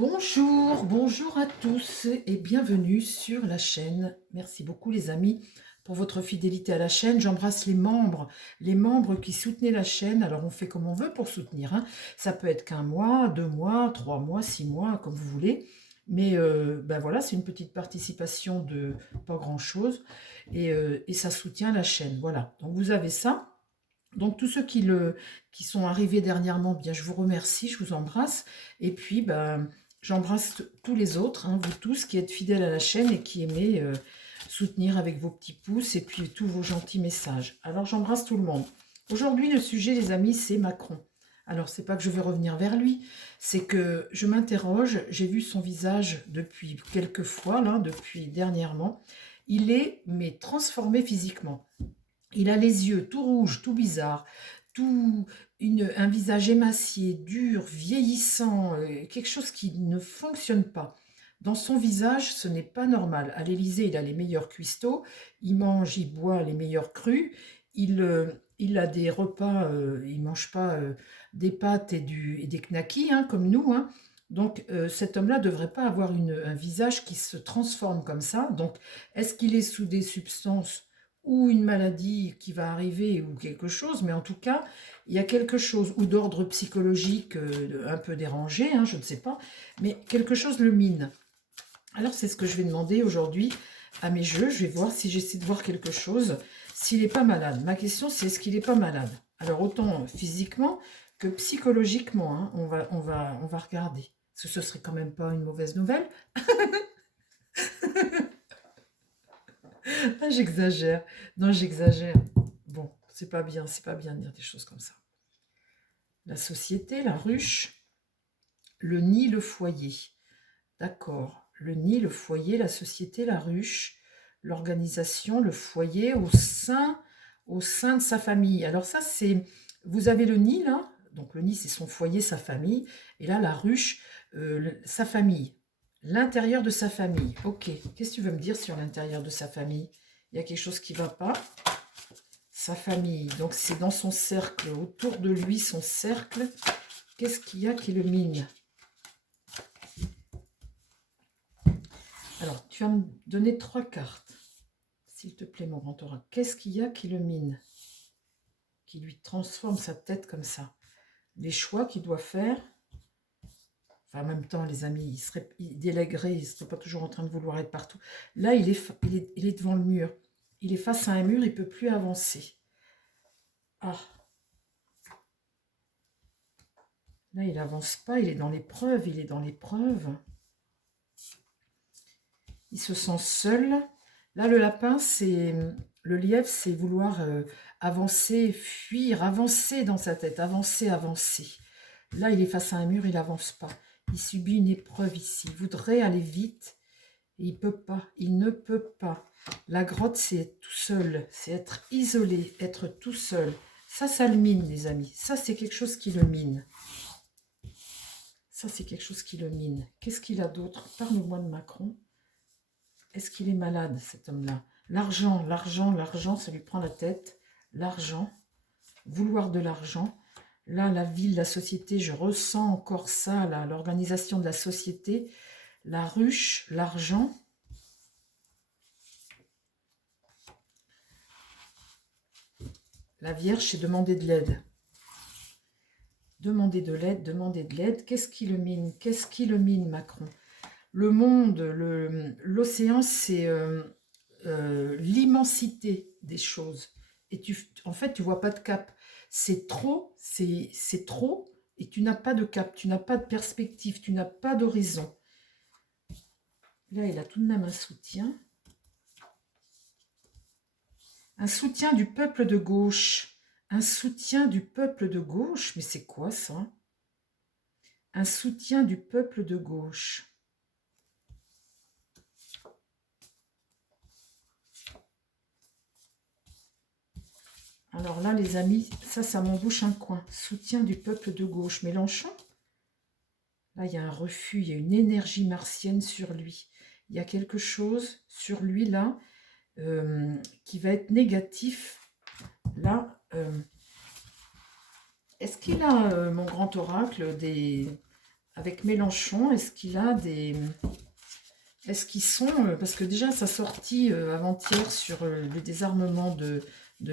Bonjour, bonjour à tous et bienvenue sur la chaîne. Merci beaucoup les amis pour votre fidélité à la chaîne. J'embrasse les membres qui soutenaient la chaîne. Alors on fait comme on veut pour soutenir, hein. Ça peut être qu'un mois, 2 mois, 3 mois, 6 mois, comme vous voulez. Mais ben voilà, c'est une petite participation de pas grand-chose et ça soutient la chaîne. Voilà, donc vous avez ça. Donc tous ceux qui sont arrivés dernièrement, bien je vous remercie, je vous embrasse. Et puis ben, j'embrasse tous les autres, hein, vous tous qui êtes fidèles à la chaîne et qui aimez soutenir avec vos petits pouces et puis tous vos gentils messages. Alors j'embrasse tout le monde. Aujourd'hui le sujet les amis c'est Macron. Alors c'est pas que je vais revenir vers lui, c'est que je m'interroge, j'ai vu son visage depuis quelques fois, là, depuis dernièrement. Il est mais transformé physiquement. Il a les yeux tout rouges, tout bizarres, un visage émacié, dur, vieillissant, quelque chose qui ne fonctionne pas. Dans son visage, ce n'est pas normal. À l'Élysée, il a les meilleurs cuistots, il mange, il boit les meilleurs crus, il a des repas, il ne mange pas des pâtes et des knackis, hein, comme nous, hein. Donc cet homme-là ne devrait pas avoir un visage qui se transforme comme ça. Donc est-ce qu'il est sous des substances ou une maladie qui va arriver ou quelque chose, mais en tout cas, il y a quelque chose, ou d'ordre psychologique un peu dérangé, hein, je ne sais pas, mais quelque chose le mine. Alors c'est ce que je vais demander aujourd'hui à mes jeux, je vais voir si j'essaie de voir quelque chose, s'il n'est pas malade. Ma question c'est est-ce qu'il n'est pas malade? Alors autant physiquement que psychologiquement, hein, on va regarder. Parce que ce serait quand même pas une mauvaise nouvelle. Ah, j'exagère. Non, j'exagère. Bon, c'est pas bien de dire des choses comme ça. La société, la ruche, le nid, le foyer. D'accord. Le nid, le foyer, la société, la ruche, l'organisation, le foyer au sein de sa famille. Alors ça, c'est... Vous avez le nid, là. Donc le nid, c'est son foyer, sa famille. Et là, la ruche, sa famille. L'intérieur de sa famille. Ok. Qu'est-ce que tu veux me dire sur l'intérieur de sa famille? Il y a quelque chose qui ne va pas. Sa famille. Donc c'est dans son cercle, autour de lui, son cercle. Qu'est-ce qu'il y a qui le mine? Alors, tu vas me donner 3 cartes. S'il te plaît, mon grand oracle. Qu'est-ce qu'il y a qui le mine? Qui lui transforme sa tête comme ça? Les choix qu'il doit faire. Enfin, en même temps, les amis, il déléguerait, il ne serait pas toujours en train de vouloir être partout. Là, il est devant le mur. Il est face à un mur, il ne peut plus avancer. Ah, là, il n'avance pas, il est dans l'épreuve, il est dans l'épreuve. Il se sent seul. Là, le lapin, c'est... Le lièvre, c'est vouloir avancer, fuir, avancer dans sa tête, avancer, avancer. Là, il est face à un mur, il n'avance pas. Il subit une épreuve ici. Il voudrait aller vite, et il peut pas, il ne peut pas. La grotte, c'est être tout seul, c'est être isolé, être tout seul. Ça le mine, les amis. Ça, c'est quelque chose qui le mine. Ça, c'est quelque chose qui le mine. Qu'est-ce qu'il a d'autre? Parle-moi de Macron. Est-ce qu'il est malade, cet homme-là? L'argent, l'argent, l'argent, ça lui prend la tête. L'argent, vouloir de l'argent. Là, la ville, la société, je ressens encore ça, là, l'organisation de la société. La ruche, l'argent. La Vierge, c'est demander de l'aide. Demander de l'aide, demander de l'aide. Qu'est-ce qui le mine? Qu'est-ce qui le mine, Macron? Le monde, l'océan, c'est l'immensité des choses. Et en fait, tu vois pas de cap. C'est trop, c'est trop, et tu n'as pas de cap, tu n'as pas de perspective, tu n'as pas d'horizon. Là, il a tout de même un soutien. Un soutien du peuple de gauche. Un soutien du peuple de gauche. Mais c'est quoi ça? Un soutien du peuple de gauche. Alors là, les amis, ça m'embouche un coin. Soutien du peuple de gauche. Mélenchon? Là, il y a un refus, il y a une énergie martienne sur lui. Il y a quelque chose sur lui, là, qui va être négatif. Là, est-ce qu'il a, mon grand oracle, avec Mélenchon, est-ce qu'il a des... Est-ce qu'ils sont... parce que déjà, sa sortie avant-hier sur le désarmement de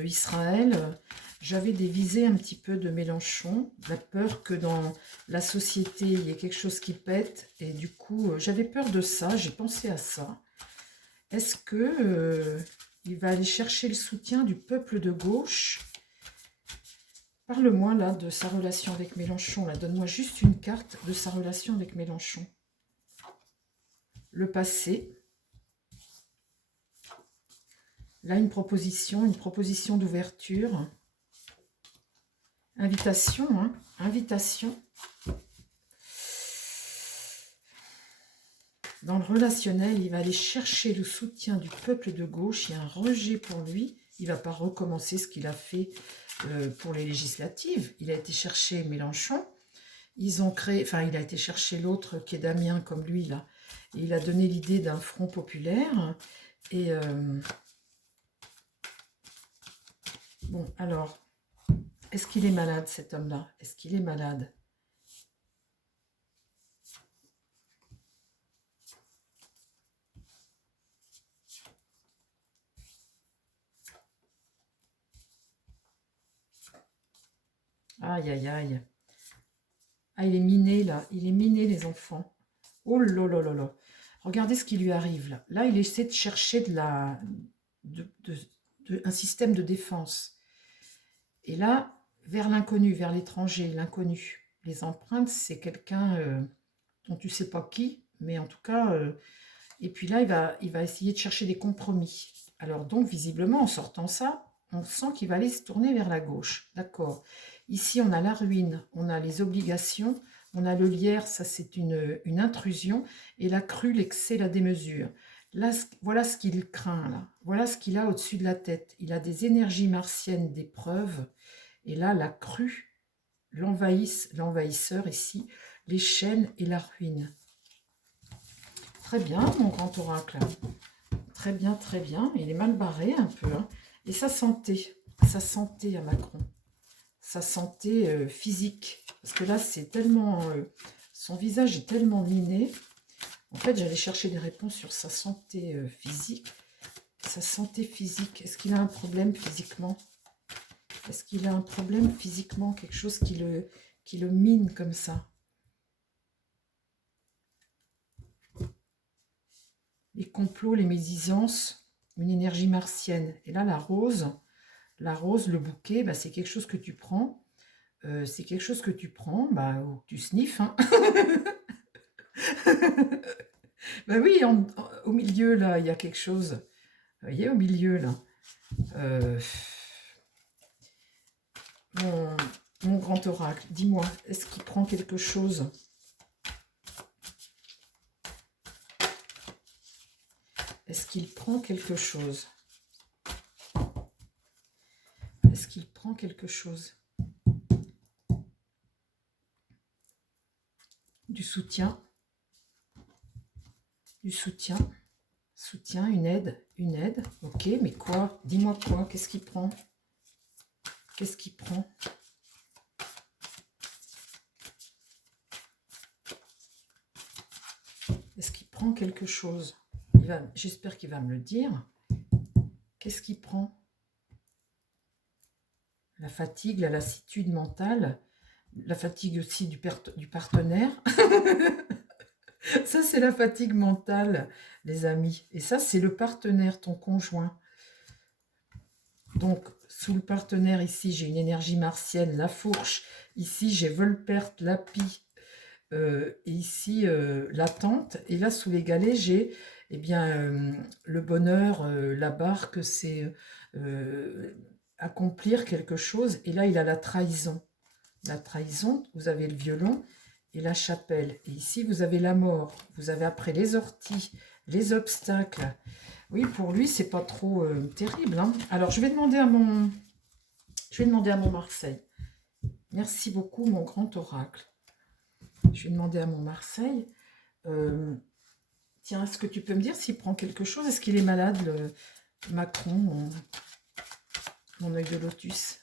Israël, j'avais des visées un petit peu de Mélenchon, la peur que dans la société, il y ait quelque chose qui pète, et du coup, j'avais peur de ça, j'ai pensé à ça. Est-ce que il va aller chercher le soutien du peuple de gauche? Parle-moi là de sa relation avec Mélenchon. Là, donne-moi juste une carte de sa relation avec Mélenchon. Le passé. Là, une proposition d'ouverture. Invitation, hein, invitation. Dans le relationnel, il va aller chercher le soutien du peuple de gauche. Il y a un rejet pour lui. Il ne va pas recommencer ce qu'il a fait pour les législatives. Il a été chercher Mélenchon. Ils ont créé, enfin, il a été chercher l'autre qui est Damien, comme lui, là. Et il a donné l'idée d'un front populaire. Et bon, alors, est-ce qu'il est malade, cet homme-là? Est-ce qu'il est malade? Aïe, aïe, aïe. Ah, il est miné, là. Il est miné, les enfants. Oh là là là là. Regardez ce qui lui arrive, là. Là, il essaie de chercher un système de défense. Et là, vers l'inconnu, vers l'étranger, l'inconnu. Les empreintes, c'est quelqu'un dont tu ne sais pas qui, mais en tout cas... et puis là, il va essayer de chercher des compromis. Alors donc, visiblement, en sortant ça, on sent qu'il va aller se tourner vers la gauche. D'accord. Ici, on a la ruine, on a les obligations, on a le lierre, ça c'est une intrusion, et la crue, l'excès, la démesure. Là, voilà ce qu'il craint, là. Voilà ce qu'il a au-dessus de la tête. Il a des énergies martiennes d'épreuve, et là, la crue, l'envahisseur ici, les chaînes et la ruine. Très bien, mon grand oracle. Très bien, très bien. Il est mal barré un peu. Hein. Et sa santé à Macron. Sa santé physique. Parce que là, c'est tellement... son visage est tellement miné. En fait, j'allais chercher des réponses sur sa santé physique. Sa santé physique. Est-ce qu'il a un problème physiquement? Est-ce qu'il a un problème physiquement? Quelque chose qui le mine comme ça? Les complots, les médisances, une énergie martienne. Et là, la rose, le bouquet, bah, c'est quelque chose que tu prends. C'est quelque chose que tu prends, bah, ou que tu sniffes. Hein. Bah oui, au milieu, là, il y a quelque chose. Vous voyez, au milieu, là. Mon grand oracle, dis-moi, est-ce qu'il prend quelque chose? Est-ce qu'il prend quelque chose? Est-ce qu'il prend quelque chose? Du soutien, soutien, une aide, ok, mais quoi? Dis-moi quoi? Qu'est-ce qu'il prend? Qu'est-ce qu'il prend? Est-ce qu'il prend quelque chose? J'espère qu'il va me le dire. Qu'est-ce qu'il prend? La fatigue, la lassitude mentale, la fatigue aussi du partenaire. Ça, c'est la fatigue mentale, les amis. Et ça, c'est le partenaire, ton conjoint. Donc, sous le partenaire, ici, j'ai une énergie martienne, la fourche. Ici, j'ai Volpert, Lapi. Et ici, l'attente. Et là, sous les galets, j'ai eh bien, le bonheur, la barque, c'est accomplir quelque chose. Et là, il a la trahison. La trahison, vous avez le violon et la chapelle. Et ici, vous avez la mort. Vous avez après les orties, les obstacles. Oui, pour lui, c'est pas trop terrible. Hein. Alors, je vais demander à mon Marseille. Merci beaucoup, mon grand oracle. Je vais demander à mon Marseille. Tiens, est-ce que tu peux me dire s'il prend quelque chose? Est-ce qu'il est malade, le Macron, mon œil de lotus?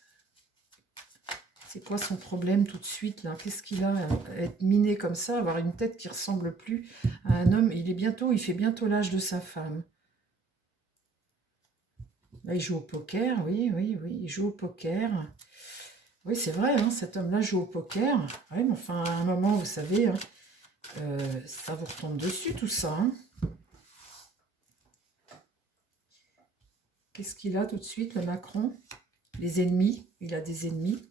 C'est quoi son problème tout de suite là? Qu'est-ce qu'il a à être miné comme ça, avoir une tête qui ressemble plus à un homme? Il fait bientôt l'âge de sa femme. Là, il joue au poker, oui, oui, oui, il joue au poker. Oui, c'est vrai, hein, cet homme-là joue au poker. Oui, mais enfin, à un moment, vous savez, hein, ça vous retombe dessus tout ça. Hein. Qu'est-ce qu'il a tout de suite, le Macron? Les ennemis, il a des ennemis.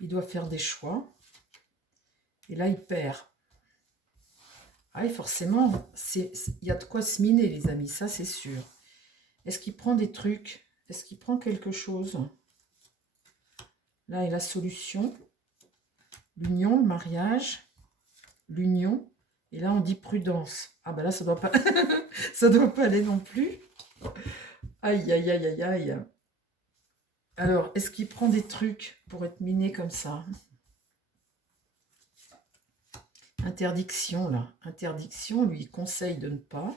Il doit faire des choix. Et là, il perd. Ah, et forcément, il y a de quoi se miner, les amis, ça c'est sûr. Est-ce qu'il prend des trucs? Est-ce qu'il prend quelque chose? Là est la solution. L'union, le mariage, l'union. Et là, on dit prudence. Ah ben là, ça doit pas, ça doit pas aller non plus. Aïe, aïe, aïe, aïe, aïe. Alors, est-ce qu'il prend des trucs pour être miné comme ça? Interdiction, là. Interdiction, lui, il conseille de ne pas.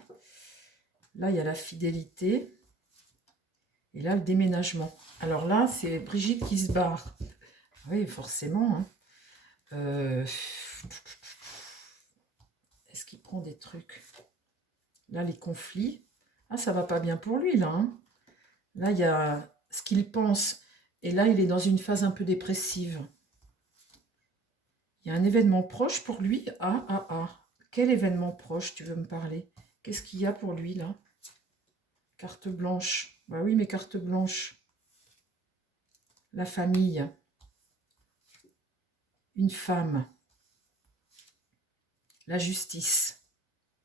Là, il y a la fidélité. Et là, le déménagement. Alors là, c'est Brigitte qui se barre. Oui, forcément. Hein. Est-ce qu'il prend des trucs? Là, les conflits. Ah, ça va pas bien pour lui, là. Hein. Là, il y a ce qu'il pense. Et là, il est dans une phase un peu dépressive. Il y a un événement proche pour lui. Ah, ah, ah. Quel événement proche, tu veux me parler? Qu'est-ce qu'il y a pour lui, là? Carte blanche. Bah oui, mais carte blanche. La famille. Une femme. La justice.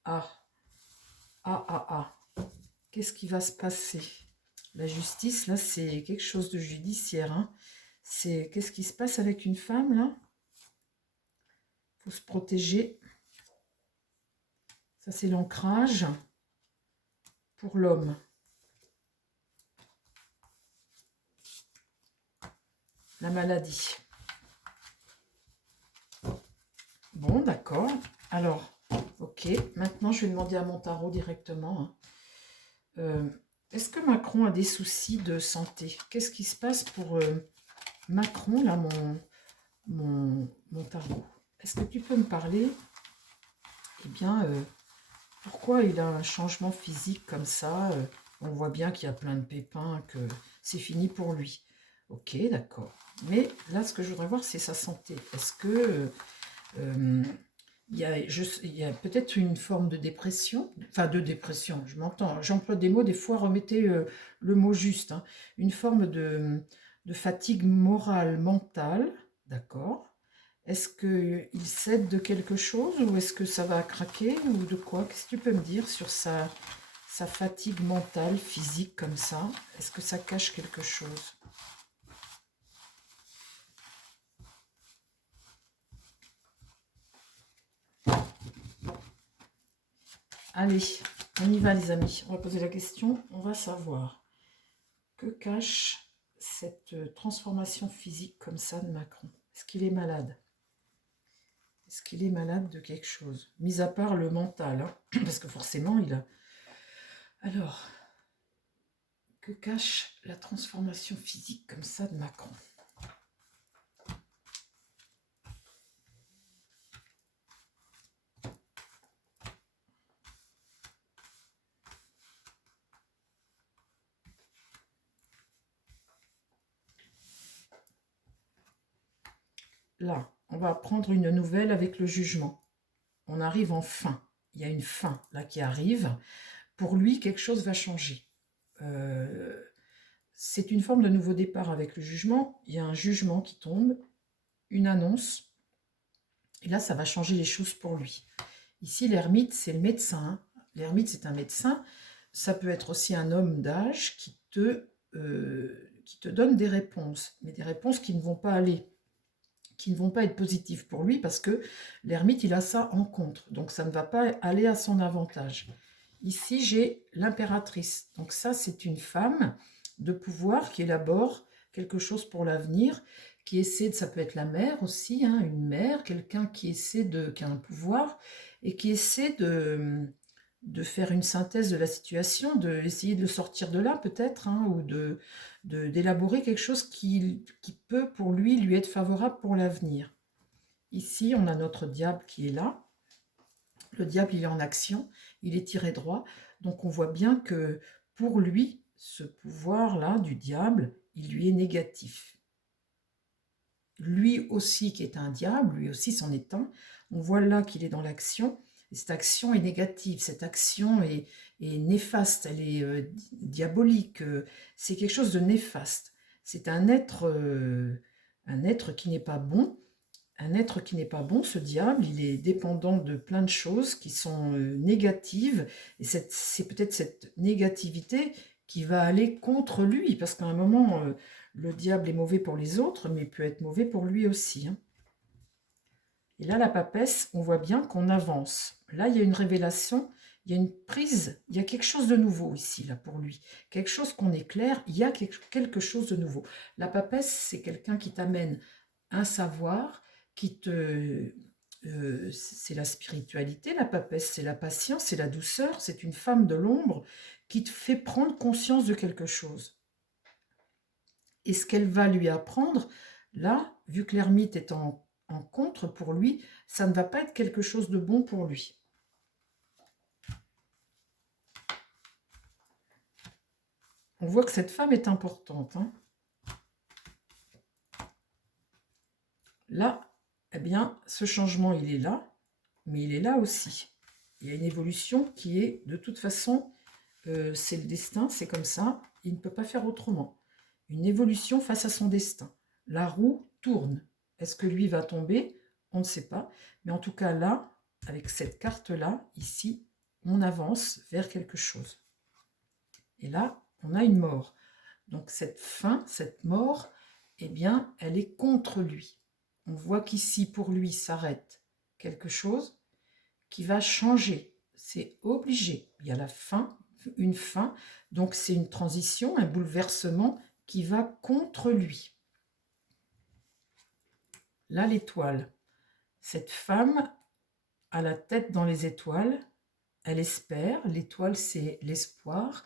Ah. Ah, ah, ah. Qu'est-ce qui va se passer? La justice, là, c'est quelque chose de judiciaire. Hein. C'est qu'est-ce qui se passe avec une femme, là? Il faut se protéger. Ça, c'est l'ancrage pour l'homme. La maladie. Bon, d'accord. Alors, ok. Maintenant, je vais demander à mon tarot directement. Hein. Est-ce que Macron a des soucis de santé? Qu'est-ce qui se passe pour Macron, là, mon tarot? Est-ce que tu peux me parler? Eh bien, pourquoi il a un changement physique comme ça? On voit bien qu'il y a plein de pépins, que c'est fini pour lui. Ok, d'accord. Mais là, ce que je voudrais voir, c'est sa santé. Est-ce que il y a peut-être une forme de dépression, enfin de dépression, je m'entends, j'emploie des mots, des fois remettez le mot juste, hein. Une forme de fatigue morale, mentale, d'accord? Est-ce qu'il cède de quelque chose ou est-ce que ça va craquer ou de quoi? Qu'est-ce que tu peux me dire sur sa fatigue mentale, physique comme ça? Est-ce que ça cache quelque chose? Allez, on y va les amis. On va poser la question, on va savoir. Que cache cette transformation physique comme ça de Macron? Est-ce qu'il est malade? Est-ce qu'il est malade de quelque chose? Mis à part le mental, hein, parce que forcément il a... Alors, que cache la transformation physique comme ça de Macron? Là, on va prendre une nouvelle avec le jugement. On arrive en fin. Il y a une fin là qui arrive. Pour lui, quelque chose va changer. C'est une forme de nouveau départ avec le jugement. Il y a un jugement qui tombe, une annonce. Et là, ça va changer les choses pour lui. Ici, l'ermite, c'est le médecin. L'ermite, c'est un médecin. Ça peut être aussi un homme d'âge qui te donne des réponses, mais des réponses qui ne vont pas être positives pour lui parce que l'ermite, il a ça en contre. Donc, ça ne va pas aller à son avantage. Ici, j'ai l'impératrice. Donc ça, c'est une femme de pouvoir qui élabore quelque chose pour l'avenir, qui essaie ça peut être la mère aussi, une mère, quelqu'un qui a un pouvoir et qui essaie de faire une synthèse de la situation, d'essayer de le sortir de là peut-être, hein, ou d'élaborer quelque chose qui peut pour lui être favorable pour l'avenir. Ici, on a notre diable qui est là. Le diable, il est en action, il est tiré droit. Donc on voit bien que pour lui, ce pouvoir-là du diable, il lui est négatif. Lui aussi qui est un diable, lui aussi c'en est un. On voit là qu'il est dans l'action. Et cette action est négative, cette action est néfaste, elle est diabolique. C'est quelque chose de néfaste. C'est un être qui n'est pas bon. Un être qui n'est pas bon, ce diable, il est dépendant de plein de choses qui sont négatives. Et c'est peut-être cette négativité qui va aller contre lui, parce qu'à un moment, le diable est mauvais pour les autres, mais peut être mauvais pour lui aussi, hein. Et là, la papesse, on voit bien qu'on avance. Là, il y a une révélation, il y a une prise, il y a quelque chose de nouveau ici, là, pour lui. Quelque chose qu'on éclaire, il y a quelque chose de nouveau. La papesse, c'est quelqu'un qui t'amène un savoir, c'est la spiritualité, la papesse, c'est la patience, c'est la douceur, c'est une femme de l'ombre qui te fait prendre conscience de quelque chose. Et ce qu'elle va lui apprendre, là, vu que l'ermite est en contre pour lui, ça ne va pas être quelque chose de bon pour lui. On voit que cette femme est importante, hein. Là, eh bien, ce changement, il est là, mais il est là aussi. Il y a une évolution qui est, de toute façon, c'est le destin, c'est comme ça, il ne peut pas faire autrement. Une évolution face à son destin. La roue tourne. Est-ce que lui va tomber? On ne sait pas. Mais en tout cas, là, avec cette carte-là, ici, on avance vers quelque chose. Et là, on a une mort. Donc cette fin, cette mort, eh bien, elle est contre lui. On voit qu'ici, pour lui, s'arrête quelque chose qui va changer. C'est obligé. Il y a la fin, une fin. Donc c'est une transition, un bouleversement qui va contre lui. Là, l'étoile. Cette femme a la tête dans les étoiles. Elle espère. L'étoile, c'est l'espoir.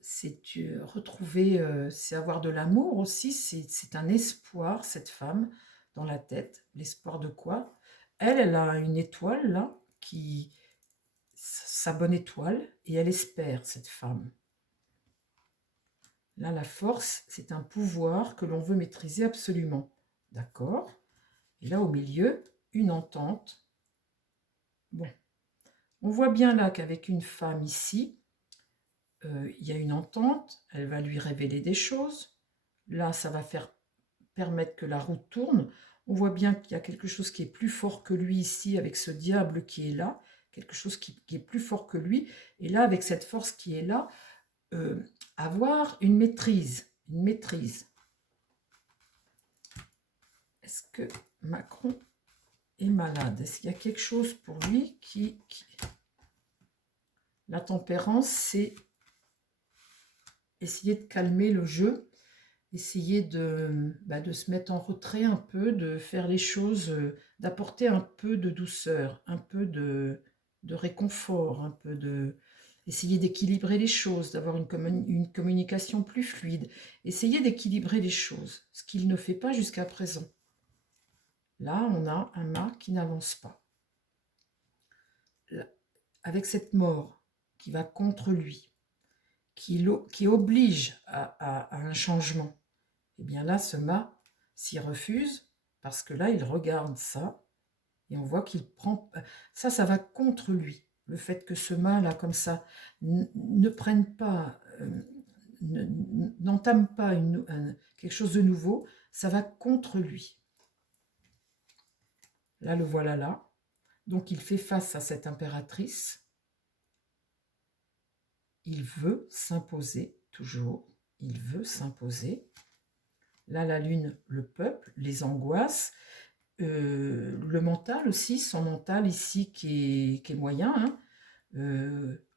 C'est retrouver, c'est avoir de l'amour aussi. C'est un espoir, cette femme, dans la tête. L'espoir de quoi? Elle a une étoile, là, sa bonne étoile, et elle espère, cette femme. Là, la force, c'est un pouvoir que l'on veut maîtriser absolument. D'accord? Et là, au milieu, une entente. Bon. On voit bien là qu'avec une femme ici, il y a une entente, elle va lui révéler des choses. Là, ça va permettre que la roue tourne. On voit bien qu'il y a quelque chose qui est plus fort que lui ici, avec ce diable qui est là, quelque chose qui est plus fort que lui. Et là, avec cette force qui est là, avoir une maîtrise, une maîtrise. Est-ce que Macron est malade? Est-ce qu'il y a quelque chose pour lui qui... La tempérance, c'est essayer de calmer le jeu, essayer de se mettre en retrait un peu, de faire les choses, d'apporter un peu de douceur, un peu de réconfort, un peu de... Essayer d'équilibrer les choses, d'avoir une communication plus fluide. Essayer d'équilibrer les choses, ce qu'il ne fait pas jusqu'à présent. Là, on a un mât qui n'avance pas. Là, avec cette mort qui va contre lui, qui oblige à un changement, et bien là, ce mât s'y refuse, parce que là, il regarde ça, et on voit qu'il prend... Ça va contre lui. Le fait que ce mât, là, comme ça, ne prenne pas, n'entame pas quelque chose de nouveau, ça va contre lui. Là, le voilà là. Donc, il fait face à cette impératrice. Il veut s'imposer, toujours. Il veut s'imposer. Là, la lune, le peuple, les angoisses, le mental aussi, son mental ici qui est moyen, hein.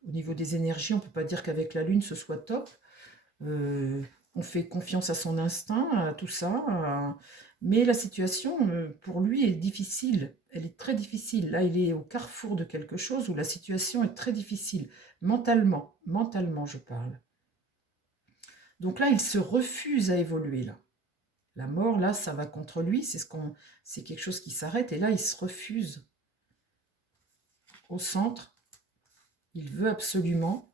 Au niveau des énergies, on ne peut pas dire qu'avec la lune, ce soit top. On fait confiance à son instinct, à tout ça. Mais la situation, pour lui, est difficile. Elle est très difficile. Là, il est au carrefour de quelque chose où la situation est très difficile. Mentalement. Mentalement, je parle. Donc là, il se refuse à évoluer, là. La mort, là, ça va contre lui. C'est quelque chose qui s'arrête. Et là, il se refuse au centre. Il veut absolument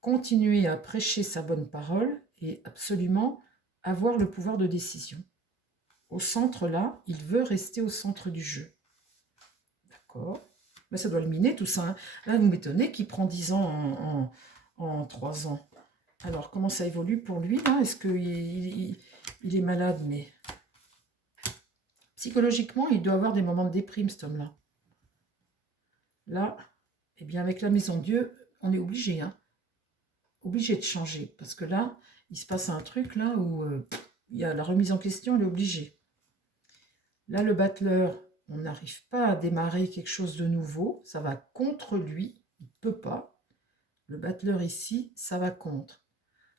continuer à prêcher sa bonne parole et absolument avoir le pouvoir de décision. Au centre, là, il veut rester au centre du jeu. D'accord. Mais ça doit le miner, tout ça. Hein. Là, vous m'étonnez qu'il prend 10 ans en 3 ans. Alors, comment ça évolue pour lui, là? Est-ce qu'il il est malade? Mais psychologiquement, il doit avoir des moments de déprime, cet homme-là. Là, eh bien, avec la Maison de Dieu, on est obligé, hein. Obligé de changer. Parce que là, il se passe un truc, là, où il y a la remise en question, elle est obligée. Là, le battleur, on n'arrive pas à démarrer quelque chose de nouveau. Ça va contre lui. Il ne peut pas. Le battleur ici, ça va contre.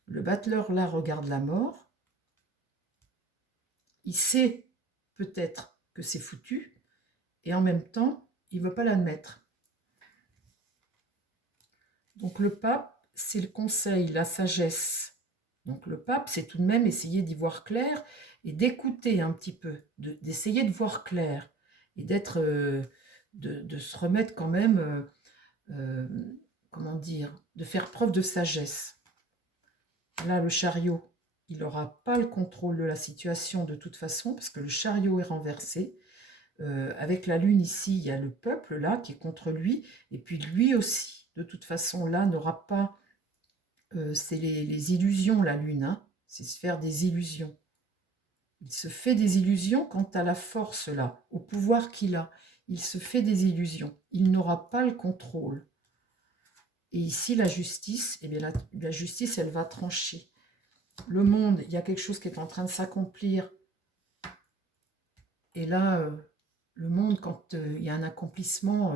Le battleur, là, regarde la mort. Il sait peut-être que c'est foutu. Et en même temps, il ne veut pas l'admettre. Donc le pape, c'est le conseil, la sagesse. Donc le pape, c'est tout de même essayer d'y voir clair et d'écouter un petit peu, d'essayer de voir clair et d'être, de se remettre quand même, comment dire, de faire preuve de sagesse. Là, le chariot, il n'aura pas le contrôle de la situation de toute façon parce que le chariot est renversé. Avec la lune ici, il y a le peuple là qui est contre lui et puis lui aussi, de toute façon, là, n'aura pas... c'est les illusions, la lune, hein. C'est se faire des illusions. Il se fait des illusions quant à la force, là, au pouvoir qu'il a. Il se fait des illusions. Il n'aura pas le contrôle. Et ici, la justice, eh bien, la justice, elle va trancher. Le monde, il y a quelque chose qui est en train de s'accomplir. Et là, le monde, quand il y a un accomplissement,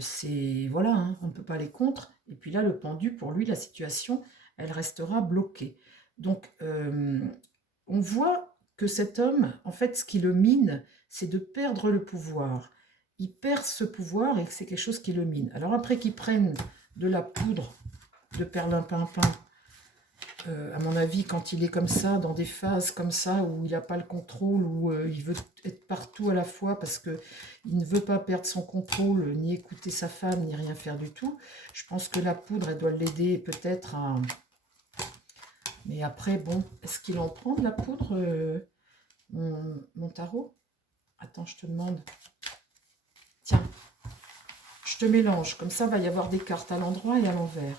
c'est... Voilà, hein, on ne peut pas aller contre. Et puis là, le pendu, pour lui, la situation, elle restera bloquée. Donc, on voit que cet homme, en fait, ce qui le mine, c'est de perdre le pouvoir. Il perd ce pouvoir et c'est quelque chose qui le mine. Alors après qu'il prenne de la poudre de perlimpinpin, à mon avis, quand il est comme ça, dans des phases comme ça, où il n'a pas le contrôle, où il veut être partout à la fois parce qu'il ne veut pas perdre son contrôle, ni écouter sa femme, ni rien faire du tout, je pense que la poudre, elle doit l'aider peut-être à... Mais après, bon, est-ce qu'il en prend de la poudre, mon tarot? Attends, je te demande. Tiens, je te mélange, comme ça, il va y avoir des cartes à l'endroit et à l'envers.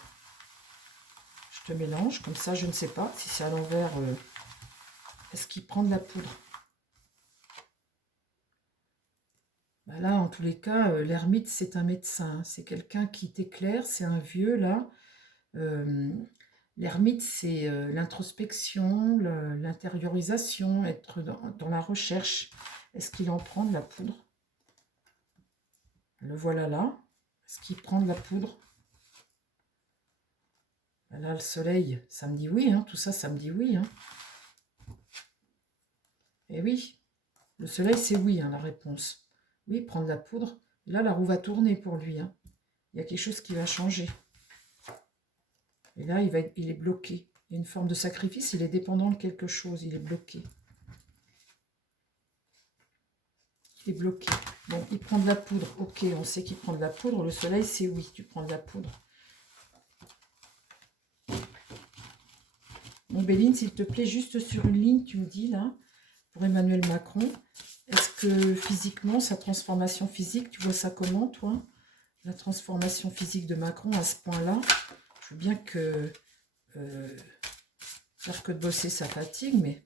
Je te mélange, comme ça, je ne sais pas si c'est à l'envers. Est-ce qu'il prend de la poudre? Ben là, en tous les cas, l'ermite, c'est un médecin. C'est quelqu'un qui t'éclaire, c'est un vieux, là. L'ermite, c'est l'introspection, l'intériorisation, être dans la recherche. Est-ce qu'il en prend de la poudre? Le voilà là. Est-ce qu'il prend de la poudre? Là, le soleil, ça me dit oui, hein, tout ça, ça me dit oui. Hein. Et oui, le soleil, c'est oui, hein, la réponse. Oui, prendre de la poudre. Et là, la roue va tourner pour lui. Hein. Il y a quelque chose qui va changer. Et là, il est bloqué. Il y a une forme de sacrifice, il est dépendant de quelque chose, il est bloqué. Il est bloqué. Bon, il prend de la poudre. Ok, on sait qu'il prend de la poudre. Le soleil, c'est oui, tu prends de la poudre. Bon, Béline, s'il te plaît, juste sur une ligne, tu me dis, là, pour Emmanuel Macron, est-ce que physiquement, sa transformation physique, tu vois ça comment, toi? La transformation physique de Macron à ce point-là, je veux bien que... faire que de bosser, ça fatigue, mais...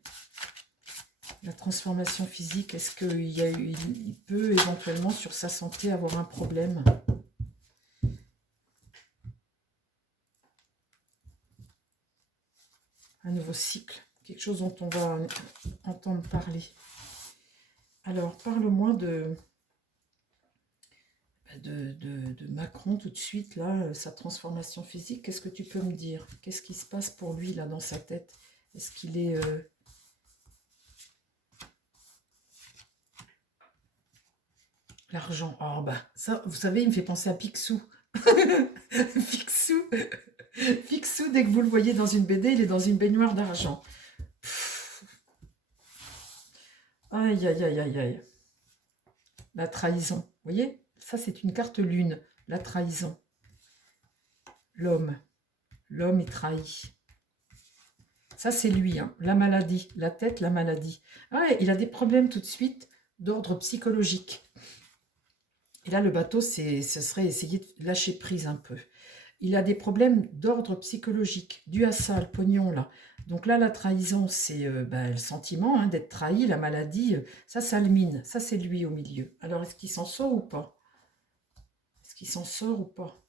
La transformation physique, est-ce qu'il peut éventuellement, sur sa santé, avoir un problème? Un nouveau cycle, quelque chose dont on va entendre parler. Alors, parle-moi de Macron tout de suite, là, sa transformation physique. Qu'est-ce que tu peux me dire? Qu'est-ce qui se passe pour lui, là, dans sa tête? Est-ce qu'il est... L'argent. Oh, bah, ça, vous savez, il me fait penser à Picsou. Picsou. Picsou, dès que vous le voyez dans une BD, il est dans une baignoire d'argent. Aïe, aïe, aïe, aïe, aïe. La trahison. Vous voyez, ça, c'est une carte lune. La trahison. L'homme. L'homme est trahi. Ça, c'est lui, hein. La maladie. La tête, la maladie. Ah, ouais, il a des problèmes tout de suite d'ordre psychologique. Et là, le bateau, ce serait essayer de lâcher prise un peu. Il a des problèmes d'ordre psychologique, dû à ça, le pognon, là. Donc là, la trahison, c'est le sentiment, hein, d'être trahi, la maladie, ça le mine. Ça, c'est lui au milieu. Alors, est-ce qu'il s'en sort ou pas? Est-ce qu'il s'en sort ou pas?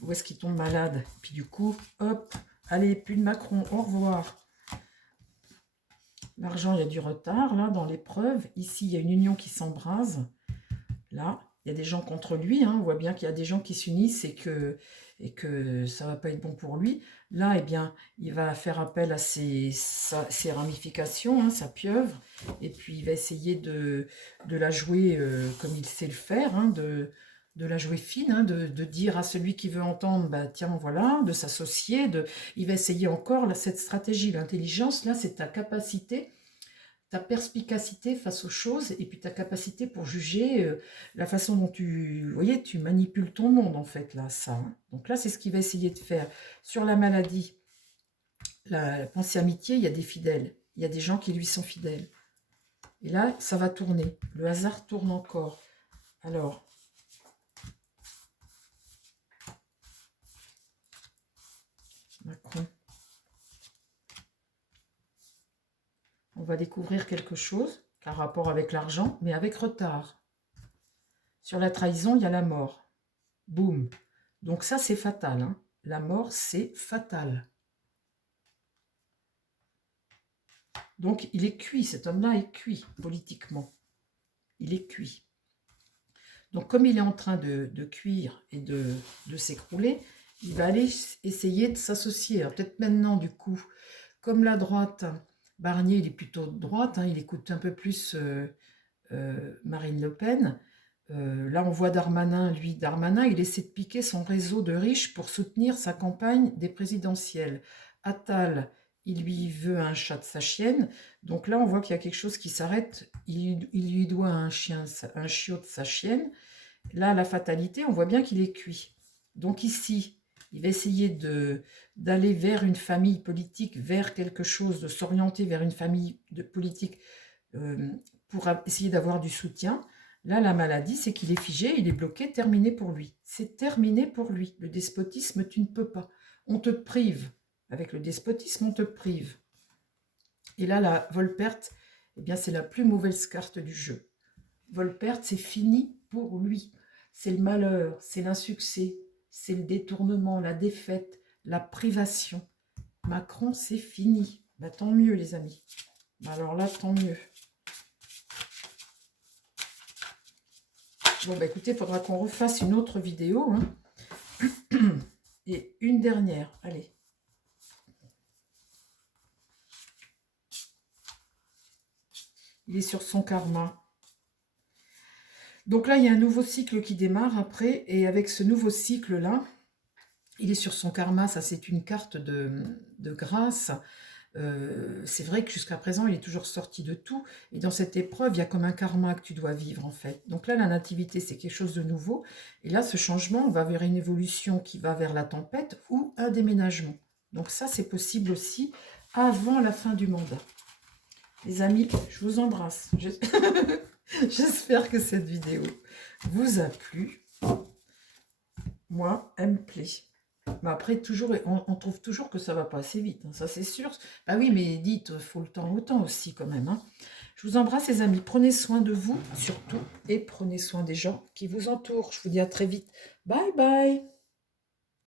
Ou est-ce qu'il tombe malade? Puis du coup, hop, allez, plus de Macron, au revoir. L'argent, il y a du retard, là, dans l'épreuve. Ici, il y a une union qui s'embrase. Là, il y a des gens contre lui. Hein. On voit bien qu'il y a des gens qui s'unissent et que ça ne va pas être bon pour lui. Là, eh bien, il va faire appel à ses ramifications, hein, sa pieuvre. Et puis, il va essayer de la jouer comme il sait le faire, hein, de la jouer fine, hein, de dire à celui qui veut entendre, bah, tiens, voilà, de s'associer. Il va essayer encore là, cette stratégie. L'intelligence, là, c'est ta capacité, ta perspicacité face aux choses et puis ta capacité pour juger la façon dont vous voyez, tu manipules ton monde, en fait, là, ça. Hein. Donc là, c'est ce qu'il va essayer de faire. Sur la maladie, la pensée amitié, il y a des fidèles. Il y a des gens qui lui sont fidèles. Et là, ça va tourner. Le hasard tourne encore. Alors, Macron. On va découvrir quelque chose, un rapport avec l'argent, mais avec retard. Sur la trahison, il y a la mort. Boum. Donc ça, c'est fatal. Hein. La mort, c'est fatal. Donc, il est cuit. Cet homme-là est cuit, politiquement. Il est cuit. Donc, comme il est en train de cuire et de s'écrouler, il va aller essayer de s'associer. Peut-être maintenant, du coup, comme la droite, Barnier, il est plutôt de droite, hein, il écoute un peu plus Marine Le Pen. Là, on voit Darmanin, lui, Darmanin, il essaie de piquer son réseau de riches pour soutenir sa campagne des présidentielles. Attal, il lui veut un chat de sa chienne. Donc là, on voit qu'il y a quelque chose qui s'arrête. Il lui doit un chiot de sa chienne. Là, la fatalité, on voit bien qu'il est cuit. Donc ici, il va essayer d'aller vers une famille politique, vers quelque chose, de s'orienter vers une famille politique pour essayer d'avoir du soutien. Là, la maladie, c'est qu'il est figé, il est bloqué, terminé pour lui. C'est terminé pour lui. Le despotisme, tu ne peux pas. On te prive. Avec le despotisme, on te prive. Et là, la Volperte, eh bien, c'est la plus mauvaise carte du jeu. Volperte, c'est fini pour lui. C'est le malheur, c'est l'insuccès, c'est le détournement, la défaite, la privation. Macron, c'est fini. Bah, tant mieux, les amis. Bah, alors là, tant mieux. Bon, bah écoutez, il faudra qu'on refasse une autre vidéo. Hein. Et une dernière, allez. Il est sur son karma. Donc là, il y a un nouveau cycle qui démarre après. Et avec ce nouveau cycle-là, il est sur son karma. Ça, c'est une carte de grâce. C'est vrai que jusqu'à présent, il est toujours sorti de tout. Et dans cette épreuve, il y a comme un karma que tu dois vivre, en fait. Donc là, la nativité, c'est quelque chose de nouveau. Et là, ce changement, on va vers une évolution qui va vers la tempête ou un déménagement. Donc ça, c'est possible aussi avant la fin du mandat. Les amis, je vous embrasse. J'espère que cette vidéo vous a plu. Moi, elle me plaît. Mais après, toujours, on trouve toujours que ça va pas assez vite. Hein, ça, c'est sûr. Bah oui, mais dites, il faut le temps autant aussi quand même. Hein. Je vous embrasse, les amis. Prenez soin de vous, surtout. Et prenez soin des gens qui vous entourent. Je vous dis à très vite. Bye bye.